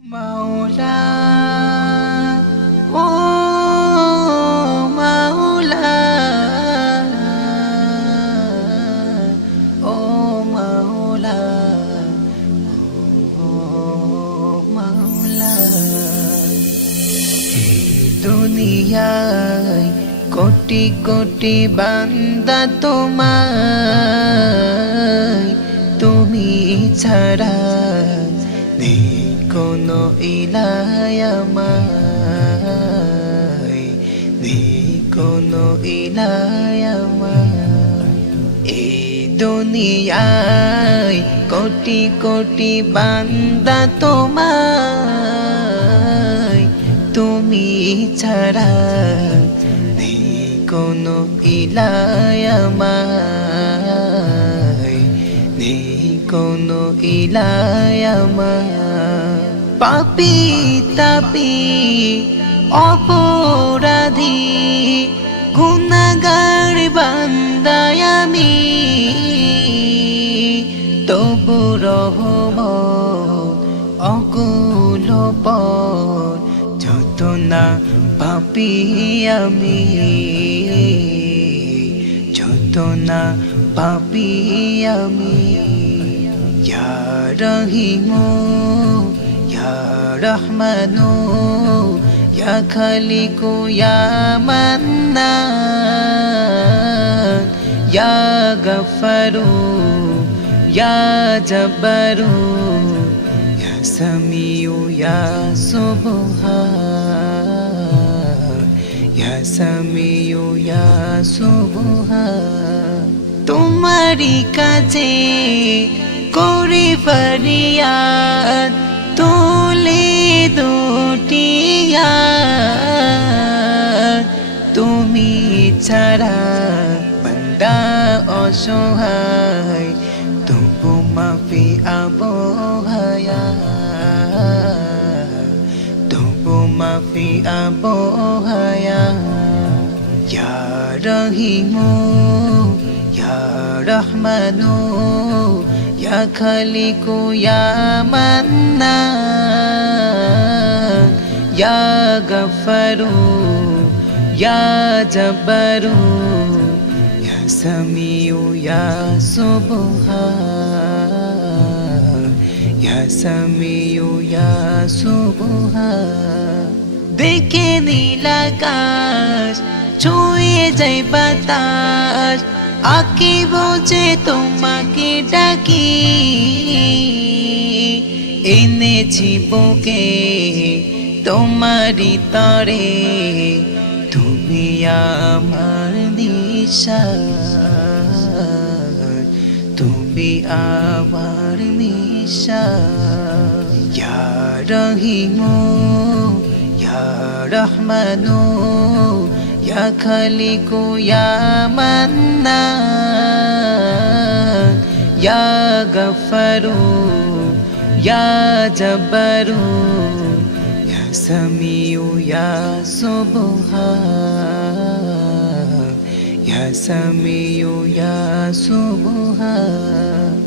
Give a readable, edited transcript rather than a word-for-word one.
মাওলা ও মাওলা ও মাওলা ও মাওলা এই দুনিয়ায় কোটি কোটি বান্দা তোমায় তুমি ছাড়া নেই কোনো ইলায়ামায় নেই কোনো ইলায়ামায় এই দুনিয়ায় কোটি কোটি বান্দা তোমায় তুমি ছাড়া নেই কোনো ইলায়ামায় নেই কোনো ইলায়ামায় পাপী তাপী অপরাধী গুনাহগার বান্দা আমি তবু রহমত অকুল পর যত না পাপী আমি যত না পাপী আমি ইয়া রহিমু ইয়া রহমানু ইয়া খালিকু ইয়া মান্নান ইয়া গফফারু ইয়া জব্বারু ইয়া সামিউ ইয়া সুবহান ইয়া সামিউ ইয়া সুবহান তোমারি কাছে করি ফরিয়াদ তুলে দুটি হাত তুমি ছাড়া বান্দা অসহায় তবু মাফি আবহায়া তবু মাফি আবহায়া ইয়া রহিমু ইয়া রহমানু ইয়া খালিকু ইয়া মান্নান ইয়া গফফারু ইয়া জব্বারু ইয়া সামিউ ইয়া সুবহান ইয়া সামিউ ইয়া সুবহান দেখে নীল আকাশ ছুঁয়ে যায় বাতাস আকি বোঝে তোমাকে ডাকি এনেছি বুকে তোমারি তরে তুমি আমার নিশান তুমি আমার নিশান ইয়া রহিমু ইয়া রহমানু ইয়া খালিকু ইয়া মান্নান ইয়া গফফারু ইয়া জব্বারু ইয়া সামিউ ইয়া সুবহান ইয়া সামিউ ইয়া সুবহান